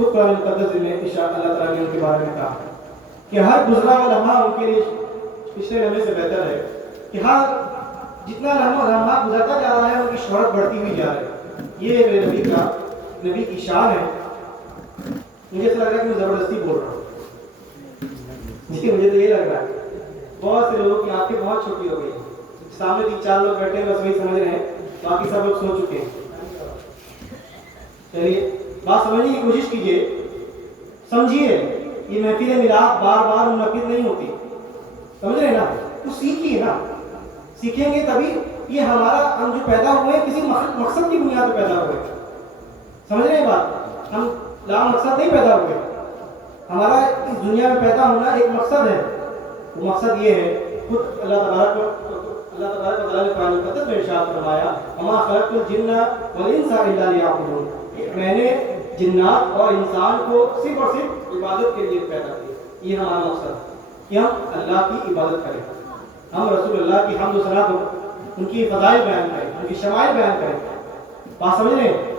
خود قرآن مقدس میں اللہ تعالیٰ نے ان کے بارے میں کہا کہ ہر گزرا ہوا لمحہ ان کے لیے پچھلے لمحے سے بہتر ہے، کہ ہر جتنا لمحہ گزرتا جا رہا ہے ان کی شہرت بڑھتی ہوئی جا رہی ہے. یہ میرے نبی کی شان ہے. مجھے ایسا لگ رہا ہے کہ میں زبردستی بول رہا ہوں، جی مجھے تو یہ لگ رہا ہے. بہت سے لوگوں کی آنکھیں بہت چھوٹی ہو گئی، سامنے 3-4 لوگ بیٹھے ہیں بس وہی سمجھ رہے ہیں، باقی سب لوگ سو چکے ہیں. چلیے بات سمجھنے کی کوشش کیجیے، سمجھیے یہ محفل میلاد بار بار منعقد نہیں ہوتی، سمجھ رہے ہیں نا؟ تو سیکھیے نا، سیکھیں گے تبھی. یہ ہم جو پیدا ہوئے کسی مقصد کی بنیاد پہ پیدا ہوئے، سمجھ رہے ہیں بات؟ ہم لا مقصد نہیں پیدا ہوئے. ہمارا اس دنیا میں پیدا ہونا ایک مقصد ہے. وہ مقصد یہ ہے، خود اللہ تبارک و تعالیٰ نے قرآن مقدس میں ارشاد فرمایا وما خلقت الجن والانس الا لیعبدون، میں نے جنات اور انسان کو صرف اور صرف عبادت کے لیے پیدا کیا. یہ ہمارا مقصد ہے کہ ہم اللہ کی عبادت کریں، ہم رسول اللہ کی حمد و ثنا کو، ان کی فضائل بیان کریں، ان کی شمائل بیان کریں. بات سمجھ رہے ہیں؟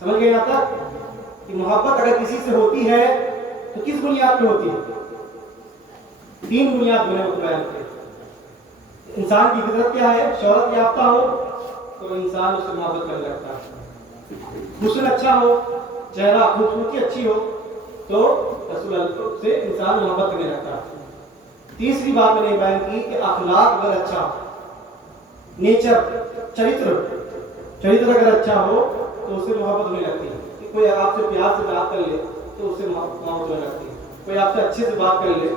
سمجھ گئے یہاں تک کہ محبت اگر کسی سے ہوتی ہے تو کس بنیاد پہ ہوتی ہے؟ 3 بنیاد میں نے بیان کی. انسان کی فطرت کیا ہے؟ شہرت یافتہ ہو تو انسان اس سے محبت کرنے لگتا ہے، حسن اچھا ہو، چہرہ خوبصورتی اچھی ہو تو رسول اللہ سے انسان محبت کرنے لگتا ہے. تیسری بات میں نے بیان کی کہ اخلاق اگر اچھا ہو، نیچر چرتر اگر اچھا ہو تو اس سے محبت ہونے لگتی ہے. کہ کوئی آپ سے پیار سے بات کر لے تو اس سے محبت ہونے لگتی ہے. کوئی آپ سے اچھے سے بات کر لے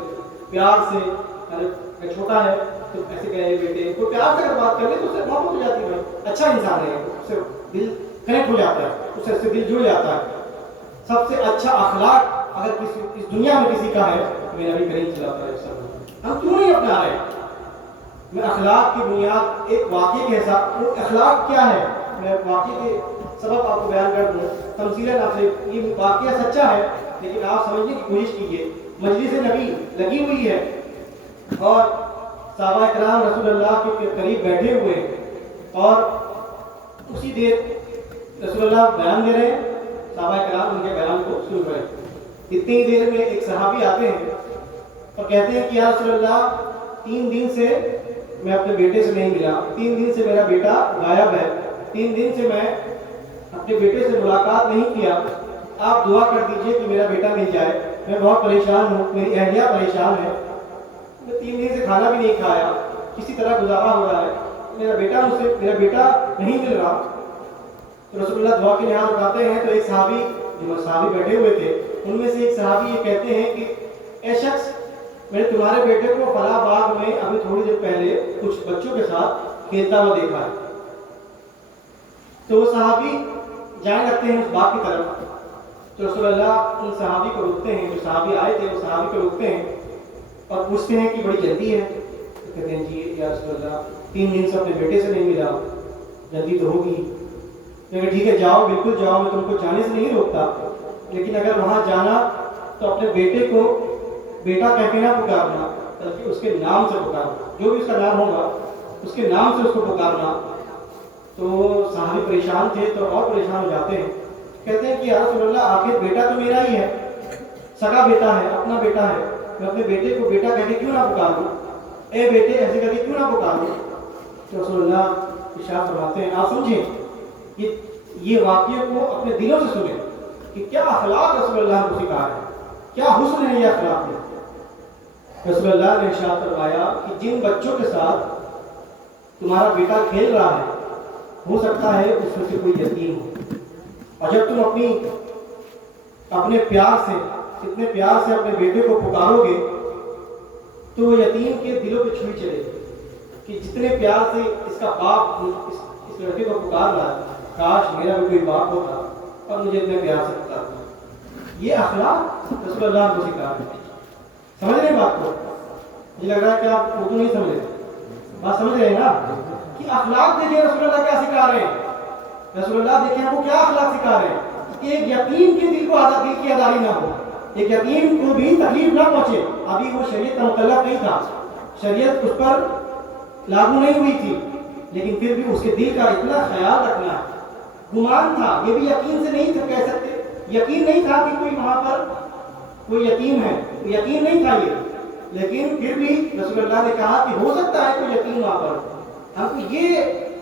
پیار سے، اگر چھوٹا ہے تو ایسے کہے بیٹے، کوئی پیار سے اگر بات کر لے تو اس سے محبت ہو جاتی ہے. اچھا انسان ہے، اس سے دل کنیکٹ ہو جاتا ہے، اس سے دل جڑ جاتا ہے. سب سے اچھا اخلاق اگر اس دنیا میں کسی کا ہے تو میرا نبی کریم صلی اللہ علیہ وسلم. ہم کیوں نہیں اپنا رہے؟ میں اخلاق کی بنیاد ایک واقعے کے حساب، وہ اخلاق کیا ہے میں واقعے کے سبب آپ کو بیان کر دوں. تمثیلاً آپ سے یہ واقعہ سچا ہے لیکن آپ سمجھنے کی کوشش کیجیے. مجلس نبی لگی ہوئی ہے اور صحابہ کرام رسول اللہ کے قریب بیٹھے ہوئے اور اسی دیر رسول اللہ بیان دے رہے ہیں، صحابہ کرام ان کے بیان کو سن رہے ہیں. اتنی دیر میں ایک صحابی آتے ہیں اور کہتے ہیں کہ یا رسول اللہ 3 دن سے میں اپنے بیٹے سے نہیں ملا، 3 دن سے میرا بیٹا غائب ہے، 3 دن سے میں اپنے بیٹے سے ملاقات نہیں کیا. آپ دعا کر دیجئے کہ میرا بیٹا مل جائے. میں بہت پریشان ہوں، میری اہلیہ پریشان ہے، میں 3 دن سے کھانا بھی نہیں کھایا، کسی طرح گزارا ہو رہا ہے، میرا بیٹا نہیں مل رہا. تو رسول اللہ دعا کے لحاظ اٹھاتے ہیں تو ایک صحابی، جو صحابی بیٹھے ہوئے تھے ان میں سے ایک صحابی یہ کہتے ہیں کہ اے شخص، میں نے تمہارے بیٹے کو فلاں باغ میں ابھی تھوڑی دیر پہلے کچھ بچوں کے ساتھ کھیلتا ہوا دیکھا ہے. تو وہ صحابی جانے لگتے ہیں اس باغ کی طرف. تو رسول اللہ ان صحابی کو روکتے ہیں، جو صحابی آئے تھے وہ صحابی کو روکتے ہیں اور پوچھتے ہیں کہ بڑی جلدی ہے؟ تو کہتے ہیں جی یا رسول اللہ 3 دن سے اپنے بیٹے سے نہیں ملا، جلدی تو ہوگی. کہ ٹھیک ہے جاؤ، بالکل جاؤ، میں تم کو جانے سے نہیں روکتا، لیکن اگر وہاں جانا تو اپنے بیٹے کو بیٹا کہہ کے نہ پکارنا بلکہ اس کے نام سے پکارنا، جو بھی اس کا نام ہوگا اس کے نام سے اس کو پکارنا. تو صحابی پریشان تھے تو اور پریشان ہو جاتے ہیں، کہتے ہیں کہ یا رسول اللہ آخر بیٹا تو میرا ہی ہے، سگا بیٹا ہے، اپنا بیٹا ہے، میں اپنے بیٹے کو بیٹا کہہ کے کیوں نہ پکاروں، اے بیٹے ایسے کر کے کیوں نہ پکاروں. تو رسول اللہ ارشاد فرماتے ہیں آپ سمجھیں یہ واقعے کو اپنے دلوں سے سنیں کہ کیا اخلاق رسول اللہ کو سکھا ہے، کیا حسن ہے یہ اخلاق میں. رسول اللہ نے ارشاد فرمایا کہ جن بچوں کے ساتھ تمہارا بیٹا کھیل رہا ہے ہو سکتا ہے اس میں سے کوئی یتیم ہو، اور جب تم اپنے پیار سے، اتنے پیار سے اپنے بیٹے کو پکارو گے تو وہ یتیم کے دلوں پہ چھری چلے گی کہ جتنے پیار سے اس کا باپ اس لڑکے کو پکار رہا ہے، کاش میرا بھی کوئی باپ ہوتا اور مجھے اتنے پیار سے پکارتا. یہ اخلاق رسول اللہ کو سکھا ہے. سمجھ رہے ہیں بات کو؟ مجھے لگ رہا ہے کہ آپ اردو نہیں سمجھ رہے، بات سمجھ رہے ہیں نا کہ اخلاق دیکھیں رسول اللہ کیا سکھا رہے ہیں. رسول اللہ دیکھیں آپ کو کیا اخلاق سکھا رہے ہیں کہ ایک یتیم کے دل کی آزادی نہ ہو، ایک یتیم کو بھی تکلیف نہ پہنچے. ابھی وہ شریعت کا مکلف نہیں تھا، شریعت اس پر لاگو نہیں ہوئی تھی، لیکن پھر بھی اس کے دل کا اتنا خیال رکھنا گمان تھا، یہ بھی یقین سے نہیں کہہ سکتے، یقین نہیں تھا کہ کوئی وہاں پر کوئی یتیم ہے، یقین نہیں تھا یہ، لیکن پھر بھی رسول اللہ نے کہا کہ ہو سکتا ہے کوئی یتیم وہاں پر. ہم کو یہ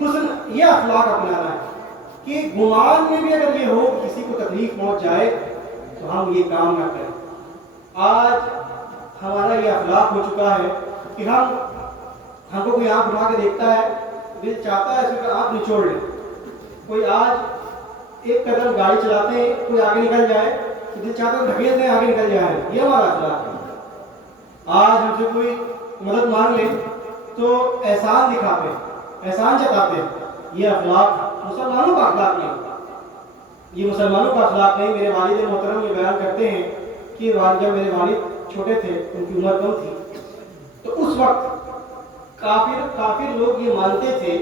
حسن، یہ اخلاق اپنانا ہے کہ گمان میں بھی اگر یہ ہو کہ کسی کو تکلیف پہنچ جائے تو ہم یہ کام نہ کریں. آج ہمارا یہ اخلاق ہو چکا ہے کہ ہم کو کوئی آنکھ اٹھا کے دیکھتا ہے، دل چاہتا ہے اس کا آنکھ نچوڑ لے. کوئی آج ایک قدم گاڑی چلاتے ہیں، کوئی آگے نکل جائے تو دل چاہتا ہے دھکیل دیں آگے نکل جائے. یہ ہمارا اخلاق ہے. آج ہم سے کوئی مدد مانگ لے تو احسان دکھاتے ہیں، احسان جتاتے ہیں. یہ اخلاق مسلمانوں کا اخلاق نہیں، یہ مسلمانوں کا اخلاق نہیں. میرے والد محترم یہ بیان کرتے ہیں کہ جب میرے والد چھوٹے تھے، ان کی عمر کم تھی، تو اس وقت کافر لوگ یہ مانتے تھے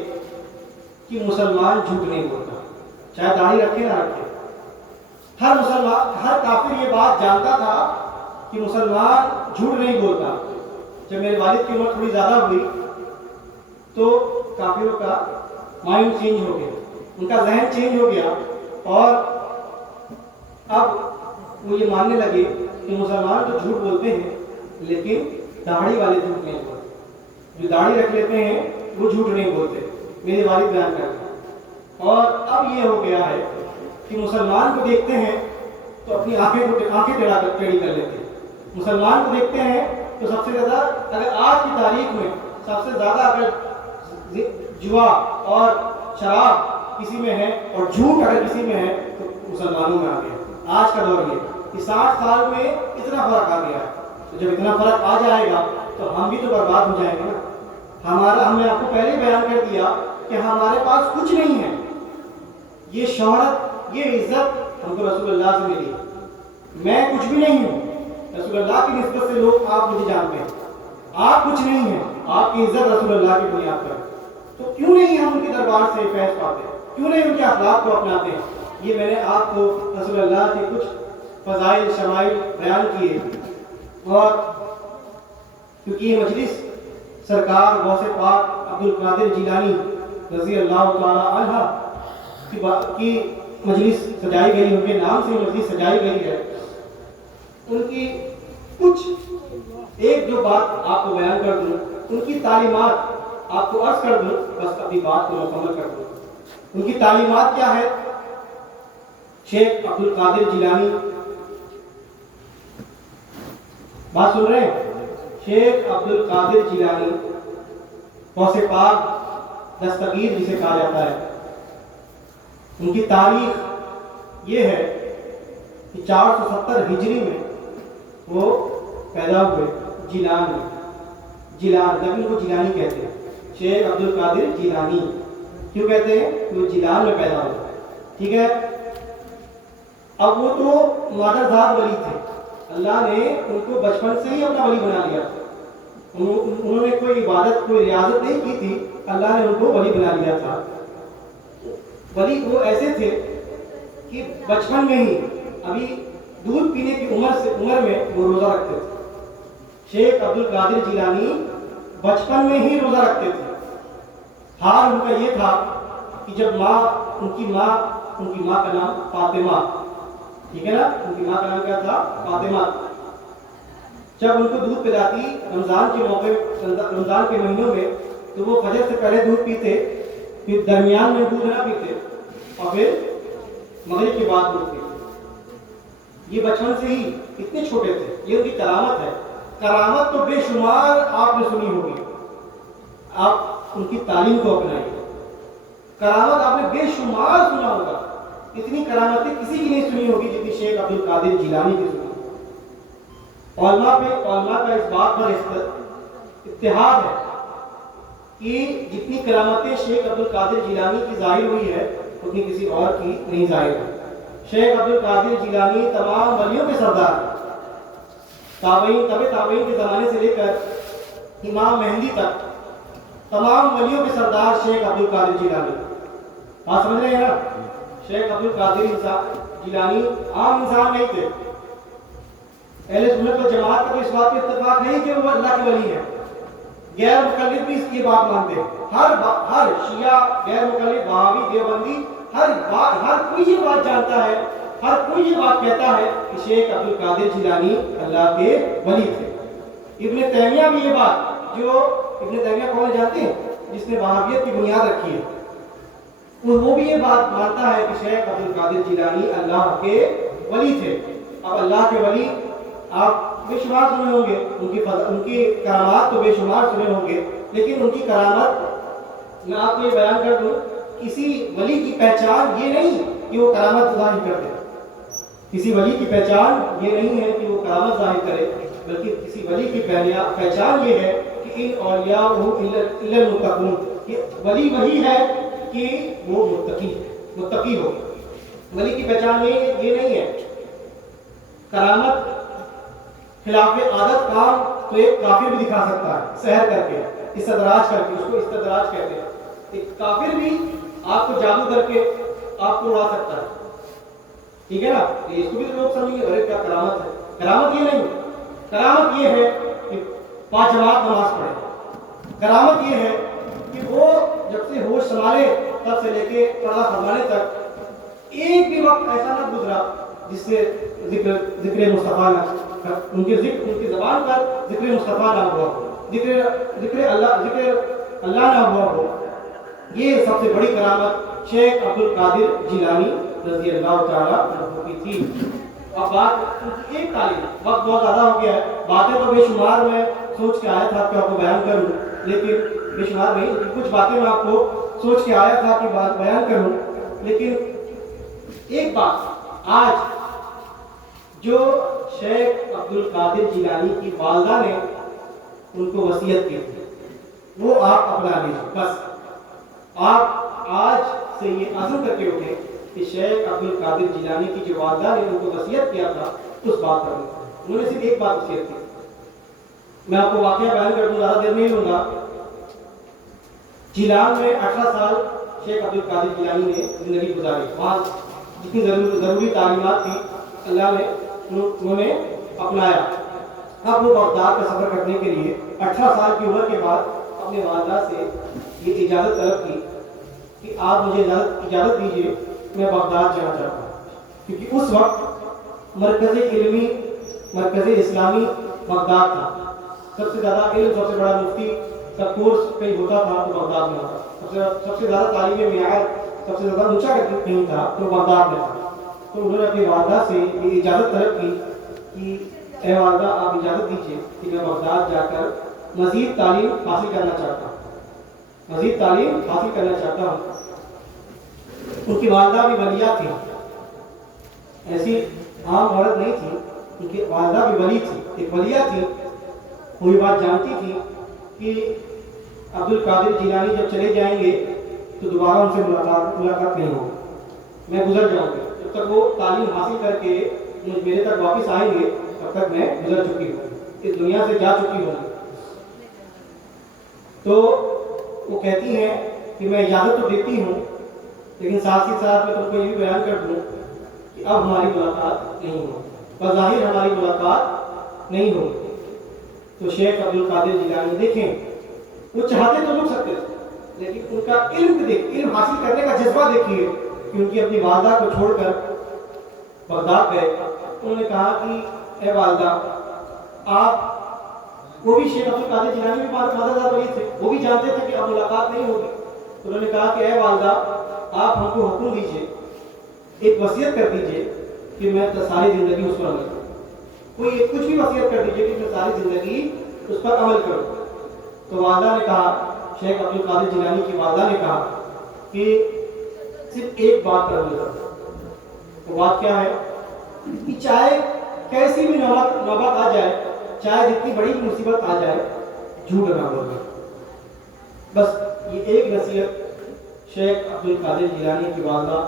کہ مسلمان جھوٹ نہیں بولتا، چاہے داڑھی رکھے نہ رکھے. ہر کافر یہ بات جانتا تھا کہ مسلمان جھوٹ نہیں بولتا. جب میرے والد کی عمر تھوڑی زیادہ ہوئی تو کافروں کا مائنڈ چینج ہو گیا، ان کا ذہن چینج ہو گیا، اور اب وہ یہ ماننے لگے کہ مسلمان تو جھوٹ بولتے ہیں لیکن داڑھی والے جھوٹ نہیں بولتے، جو داڑھی رکھ لیتے ہیں وہ جھوٹ نہیں بولتے. میرے والد بیان کرتے ہیں. اور اب یہ ہو گیا ہے کہ مسلمان کو دیکھتے ہیں تو اپنی آنکھیں ٹیڑھی کر لیتے ہیں. مسلمان کو دیکھتے ہیں تو سب سے زیادہ، اگر آج کی تاریخ میں سب سے زیادہ اگر جوا اور شراب کسی میں ہے اور جھوٹ اگر کسی میں ہے تو مسلمانوں میں آ گیا. آج کا دور یہ کہ 60 سال میں اتنا فرق آ گیا ہے. تو جب اتنا فرق آ جائے گا تو ہم بھی تو برباد ہو جائیں گے نا. ہم نے آپ کو پہلے بیان کر دیا کہ ہمارے پاس کچھ نہیں ہے. یہ شہرت، یہ عزت ہم کو رسول اللہ سے ملی. میں کچھ بھی نہیں ہوں، رسول اللہ کی نسبت سے لوگ آپ مجھے جانتے ہیں. آپ کچھ نہیں ہیں، آپ کی عزت رسول اللہ کی بنیاد پر. تو کیوں نہیں ہم ان کے دربار سے فیض پاتے ہیں؟ کیوں نہیں ان کے اخلاق کو اپناتے ہیں؟ یہ میں نے آپ کو رسول اللہ کے کچھ فضائل شمائل بیان کیے. اور کیونکہ یہ مجلس سرکار غوث پاک عبد القادر جیلانی رضی اللہ تعالی عنہ کی مجلس سجائی گئی، ان کے نام سے مجلس سجائی گئی ہے. ان کی کچھ ایک جو بات آپ کو بیان کر دوں، ان کی تعلیمات آپ کو عرض کر دوں، بس اپنی بات کو مکمل کر دوں. ان کی تعلیمات کیا ہے؟ شیخ عبد القادر جیلانی، بات سن رہے ہیں؟ شیخ عبد القادر جیلانی غوث پاک دستگیر جسے کہا جاتا ہے. ان کی تاریخ یہ ہے کہ 470 ہجری میں وہ پیدا ہوئے جیلان میں. جیلان لیکن وہ جیلانی کہتے ہیں. شیخ عبد القادر جیلانی کیوں کہتے ہیں؟ کہ وہ جیلان میں پیدا ہوئے. ٹھیک ہے. اب وہ تو مادر ذات ولی تھے، اللہ نے ان کو بچپن سے ہی اپنا ولی بنا لیا. انہوں نے کوئی عبادت، کوئی ریاضت نہیں کی تھی، اللہ نے ان کو ولی بنا لیا تھا. ولی وہ ایسے تھے کہ بچپن میں ہی، ابھی دودھ پینے کی عمر میں وہ روزہ رکھتے تھے. شیخ عبد القادر جیلانی بچپن میں ہی روزہ رکھتے تھے. حال ان کا یہ تھا کہ جب ان کی ماں کا نام فاطمہ، ٹھیک ہے نا، ان کی ماں کا نام کیا تھا؟ فاطمہ. جب ان کو دودھ پلاتی رمضان کے موقع، رمضان کے مہینوں میں، تو وہ فجر سے پہلے دودھ پیتے، پھر درمیان میں دودھ نہ پیتے، اور پھر مغرب کے بعد دودھ پیتے. یہ بچپن سے ہی اتنے چھوٹے تھے. یہ ان کی کرامت ہے. کرامت تو بے شمار آپ نے سنی ہوگی، آپ ان کی تعلیم کو اپنائیے. کرامت آپ نے بے شمار سنا ہوگا. اتنی کرامتیں کسی کی نہیں سنی ہوگی جتنی شیخ عبد القادر جیلانی کی سنی. علماء کا اس بات پر اتحاد ہے کہ جتنی کرامتیں شیخ عبد القادر جیلانی کی ظاہر ہوئی ہے اتنی کسی اور کی نہیں ظاہر ہوئی. شیخ عبد القادر جیلانی تمام ولیوں کے سردار، تابعین کے زمانے سے لے کر امام مہدی تک تمام ولیوں کے سردار شیخ عبد القادر جیلانی. بات سمجھ رہے ہیں نا؟ شیخ عبد القادر جیلانی عام انسان نہیں تھے. اہل سنت والجماعت کا تو اس بات پہ اتفاق نہیں کہ وہ اللہ کے ولی ہیں. غیر مقلد بھی اس کی بات مانتے ہیں. ہر شیعہ، غیر مقلد، وہابی، دیوبندی، ہر کوئی یہ بات جانتا ہے، ہر کوئی یہ بات کہتا ہے کہ شیخ عبد القادر جیلانی اللہ کے ولی تھے۔ ابن تیمیہ بھی یہ بات، جو ابن تیمیہ کون جانتے ہیں، جس نے وہابیت کی بنیاد رکھی ہے، وہ بھی یہ بات مانتا ہے کہ شیخ عبد القادر جیلانی اللہ کے ولی تھے۔ اب اللہ کے ولی آپ بے شمار سنے ہوں گے، ان کی کرامات تو بے شمار سنے ہوں گے، لیکن ان کی کرامت میں آپ کو یہ بیان کر دوں، کسی ولی کی پہچان یہ نہیں کہ وہ کرامت ظاہر کر دے، کسی ولی کی پہچان یہ نہیں ہے کہ وہ کرامت ظاہر کرے، بلکہ کسی ولی کی پہچان یہ ہے کہ ان اولیاء الا المتقون، کہ ولی وہی ہے کہ وہ متقی ہو۔ ولی کی پہچان یہ نہیں ہے کرامت خلاف عادت کام تو ایک کافر بھی دکھا سکتا ہے، سحر کر کے، استدراج کر کے، اس کو استدراج کہتے ہیں۔ ایک کافر بھی آپ کو جادو کر کے آپ کو اڑا سکتا ہے، ٹھیک ہے نا؟ اس کو بھی لوگ سمجھیں گے ارے کیا کرامت ہے۔ کرامت یہ نہیں، کرامت یہ ہے کہ 5 جماعت نماز پڑھے۔ کرامت یہ ہے کہ وہ جب سے ہوش سنبھالے تب سے لے کے پردہ فرمانے تک ایک بھی وقت ایسا نہ گزرا جس سے ذکر مصطفیٰ نہ، ان کی زبان پر ذکر مصطفیٰ نہ ہوا ہو، ذکر اللہ نہ ہوا ہو۔ یہ سب سے بڑی کرامت شیخ عبد القادر جیلانی رضی اللہ تعالیٰ عنہ کی تھی۔ اب بات ایک تعلیم، وقت بہت زیادہ ہو گیا ہے، باتیں تو بے شمار میں سوچ کے آیا تھا کہ آپ کو بیان کروں، لیکن بے شمار نہیں، کچھ باتیں میں آپ کو سوچ کے آیا تھا کہ بات بیان کروں، لیکن ایک بات آج جو شیخ عبد القادر جیلانی کی والدہ نے ان کو وصیت کی تھی وہ آپ اپنا لیجیے۔ بس آپ آج سے یہ عزم کر کے اٹھیں کہ شیخ عبد القادر جیلانی کی جو والدہ نے ان کو وصیت کیا تھا اس بات پر انہوں نے صرف ایک بات وصیت کی۔ میں آپ کو واقعہ بیان کر دوں، زیادہ دیر نہیں لوں گا۔ جیلان میں 18 سال شیخ عبد القادر جیلانی نے زندگی گزاری، وہاں جتنی ضروری تعلیمات تھی اللہ نے انہوں نے اپنایا۔ اب وہ بغداد کا سفر کرنے کے لیے 18 سال کی عمر کے بعد اپنے والدہ سے یہ اجازت طلب کی کہ آپ مجھے اجازت دیجیے، میں بغداد جانا چاہتا ہوں، کیونکہ اس وقت مرکز اسلامی بغداد تھا۔ سب سے زیادہ علم، سب سے بڑا مفتی کا کورس کہیں ہوتا تھا تو بغداد میں ہوتا، سب سے زیادہ تعلیم معیار، سب سے زیادہ اونچا کہیں تھا تو بغداد میں تھا۔ تو انہوں نے اپنی والدہ سے یہ اجازت طلب کی کہ اے والدہ آپ اجازت دیجیے کہ میں بغداد جا کر مزید تعلیم حاصل کرنا چاہتا ہوں، مزید تعلیم حاصل کرنا چاہتا ہوں۔ ان کی والدہ بھی ولیہ تھی، ایسی عام عورت نہیں تھی، ان کی والدہ بھی ولی تھی، ایک ولیہ تھی۔ وہ یہ بات جانتی تھی کہ عبد القادر جیلانی جب چلے جائیں گے تو دوبارہ ان سے ملاقات نہیں ہوگی، میں گزر جاؤں گی، جب تک وہ تعلیم حاصل کر کے میرے تک واپس آئیں گے تب تک میں گزر چکی ہوں، اس دنیا سے جا چکی ہوں۔ تو وہ کہتی ہیں کہ میں اجازت تو دیتی ہوں، لیکن ساتھ ہی ساتھ میں تم کو یہ بھی بیان کر دوں کہ اب ہماری ملاقات نہیں ہوگی، بظاہر ہماری ملاقات نہیں ہوگی۔ تو شیخ عبد القادر جیلانی دیکھیں، وہ چاہتے تو رک سکتے تھے، لیکن ان کا علم حاصل کرنے کا جذبہ دیکھیے کہ ان کی اپنی والدہ کو چھوڑ کر بغداد گئے۔ انہوں نے کہا کہ اے والدہ، آپ، وہ بھی شیخ عبد القادر جیلانی بھی مددگار ولی تھے، وہ بھی جانتے تھے کہ اب ملاقات نہیں ہوگی۔ انہوں نے کہا کہ اے والدہ، آپ ہم کو حکم دیجیے، ایک وصیت کر دیجیے کہ میں ساری زندگی اس پر عمل کروں، کوئی کچھ بھی وصیت کر دیجیے کہ میں ساری زندگی اس پر عمل کروں۔ تو والدہ نے کہا، شیخ عبد القادر جیلانی کی والدہ نے کہا کہ صرف ایک بات پر عمل کرو۔ وہ بات کیا ہے کہ چاہے کیسی بھی نوبت آ جائے، چاہے جتنی بڑی مصیبت آ جائے، جھوٹ نہ بولنا۔ بس یہ ایک نصیحت شیخ عبد القادر جیلانی کی والدہ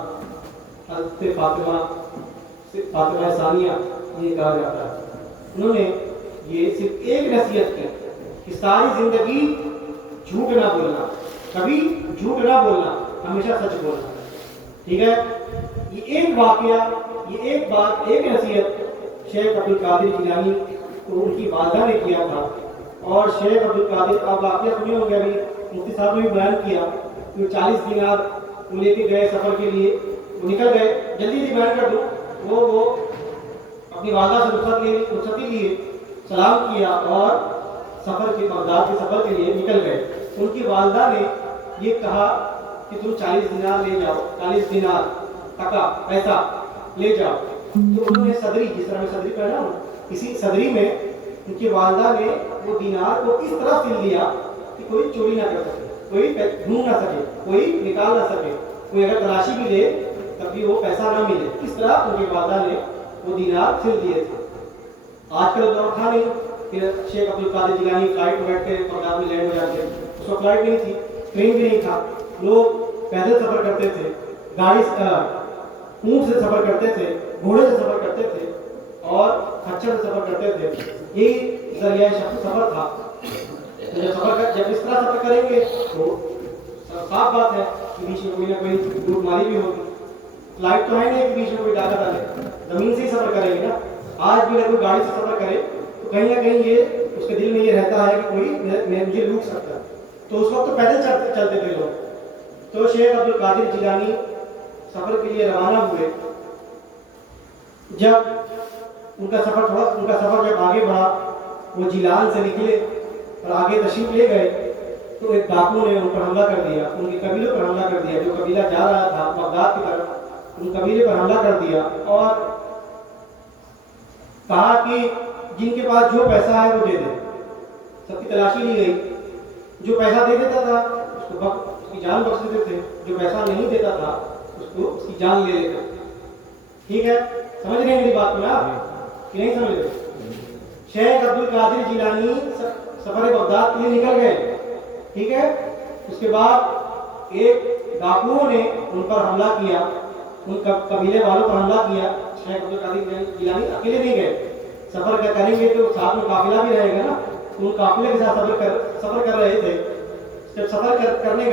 حضرت فاطمہ ثانیہ یہ کہا جاتا ہے، انہوں نے یہ صرف ایک نصیحت کی کہ ساری زندگی جھوٹ نہ بولنا، کبھی جھوٹ نہ بولنا، ہمیشہ سچ بولنا، ٹھیک ہے؟ یہ ایک واقعہ، یہ ایک بات، ایک نصیحت شیخ عبد القادر جیلانی کو ان کی والدہ نے کیا تھا۔ اور شیخ عبد القادر، آپ واقعہ سنے ہوں گے، ابھی مفتی صاحب نے بھی بیان کیا کہ 40 دینار وہ لے کے گئے سفر کے لیے، وہ نکل گئے۔ جلدی بیان کر دوں، وہ اپنی والدہ سے رخصتی لیے، سلام کیا اور بغداد کے سفر کے لیے نکل گئے۔ ان کی والدہ نے یہ کہا کہ تم 40 دینار لے جاؤ، 40 دینار ٹکا پیسہ لے جاؤ۔ تو انہوں نے صدری، جس طرح میں صدری پہنا ہوں، اسی صدری میں ان کی والدہ نے وہ دینار کو اس طرح سل لیا کہ کوئی چوری نہ کر سکے، کوئی ڈھونڈ نہ سکے، کوئی نکال نہ سکے، کوئی اگر تلاشی بھی لے تب بھی وہ پیسہ نہ ملے۔ اس طرح ان کی والدہ نے وہ دینار سل دیے تھے۔ آج کل دور تھا نہیں کہ شیخ عبد القادر جیلانی فلائٹ میں بیٹھ کے بغداد میں لینڈ ہو جاتے، اس وقت فلائٹ نہیں تھی، ٹرین بھی نہیں تھا، لوگ پیدل سفر کرتے تھے، گاڑی اونٹ سے سفر کرتے تھے، گھوڑے سے سفر کرتے تھے اور خچر سے سفر کرتے تھے۔ یہی ذریعہ سفر تھا۔ جب اس طرح سفر کریں گے تو صاف بات ہے کہ بیچ میں کوئی نہ کوئی لوٹ ماری بھی ہوگی۔ فلائٹ تو ہے نہیں کہ بیچ میں کوئی ڈاکہ ڈالے، زمین سے ہی سفر کریں گے نا۔ آج بھی اگر کوئی گاڑی سے سفر کرے تو کہیں نہ کہیں یہ اس کے دل میں یہ رہتا ہے کہ کوئی مجھے لوٹ سکتا ہے، تو اس وقت تو پیدل چلتے تھے لوگ۔ تو شیخ عبد القادر جیلانی سفر کے لیے روانہ ہوئے۔ جب ان کا سفر جب آگے بڑھا، وہ جیلان سے نکلے اور آگے تشریف لے گئے تو ایک ڈاکو نے ان پر حملہ کر دیا، ان کے قبیلے پر حملہ کر دیا۔ جو قبیلہ جا رہا تھا بغداد کی طرف، ان قبیلے پر حملہ کر دیا اور کہا کہ جن کے پاس جو پیسہ ہے وہ دے دے۔ سب کی تلاشی لی گئی، جو پیسہ دے دیتا تھا اس کی جان بخش دیتے تھے، جو پیسہ نہیں دیتا تھا اس کی جان لے لیتے۔ ٹھیک ہے، سمجھ رہے ہیں میری بات میں آپ کہ نہیں سمجھ رہے؟ شیخ عبد القادر جیلانی سفر بغداد کے لیے نکل گئے، ٹھیک ہے۔ اس کے بعد ایک ڈاکوؤں نے ان پر حملہ کیا، ان قبیلے والوں پر حملہ کیا۔ شیخ عبد القادر جیلانی اکیلے نہیں گئے، سفر کریں گے تو ساتھ میں قافلہ بھی رہے گا نا، ان قافلے کے ساتھ سفر کر رہے تھے۔ جب سفر کرنے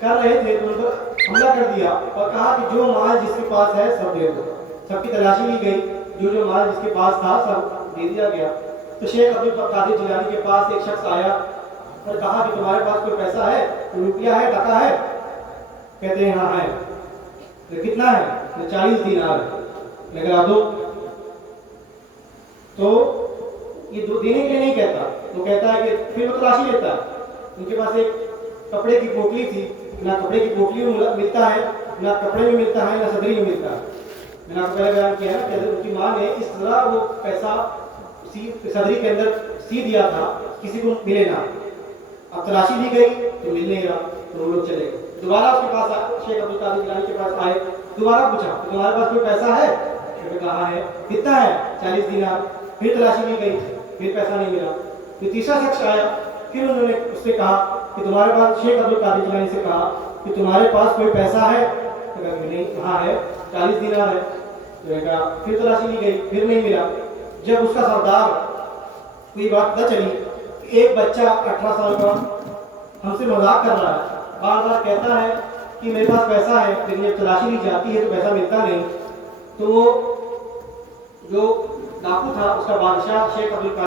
کر رہے تھے تو ان پر حملہ کر دیا اور کہا کہ جو مال جس کے پاس ہے سب دے دو۔ سب کی تلاشی لی گئی، جو مال جس کے پاس تھا سب دے دیا گیا۔ تو شیخ عبد القادر جیلانی کے پاس ایک شخص آیا اور کہا کہ تمہارے پاس کوئی پیسہ ہے، کوئی روپیہ ہے، ٹکا ہے؟ کہتے ہیں ہاں ہے۔ کتنا ہے؟ 40 دینار ہے، لگا دو۔ تو یہ دینے کے لیے نہیں کہتا، وہ کہتا ہے کہ پھر وہ تلاشی لیتا ہے۔ ان کے پاس ایک کپڑے کی پوٹلی تھی، نہ کپڑے کی پوٹلی میں ملتا ہے، نہ کپڑے میں ملتا ہے، نہ صدری میں ملتا ہے۔ میں نے آپ کو پہلے بیان کیا ہے کہ ان کی ماں نے اس طرح وہ پیسہ صدری کے اندر سی دیا تھا کسی کو ملے نہ۔ اب تلاشی لی گئی تو مل نہیں رہا تو وہ لوگ چلے گئے۔ دوبارہ اس کے پاس شیخ عبد القادر جیلانی کے پاس آئے، دوبارہ پوچھا کہ تمہارے پاس کوئی پیسہ ہے؟ انہوں نے کہا ہے۔ کتنا ہے؟ 40 دینار۔ پھر تلاشی لی گئی، پھر پیسہ نہیں ملا۔ پھر تیسرا شخص آیا، پھر انہوں نے اس سے کہا کہ تمہارے پاس، شیخ عبد القادر جیلانی سے کہا کہ تمہارے پاس کوئی پیسہ ہے؟ نہیں، کہاں ہے؟ 40 دینار ہے۔ تو نے کہا، پھر تلاشی لی گئی، پھر نہیں ملا۔ جب اس کا سردار کو یہ بات پتہ چلی کہ ایک بچہ 18 سال کا ہم سے مذاق کر رہا ہے، بار بار کہتا ہے کہ میرے پاس پیسہ ہے، لیکن جب تلاشی لی جاتی ہے تو پیسہ ملتا نہیں، تو وہ جو ڈاکو تھا اس کا بادشاہ شیخ عبد القادر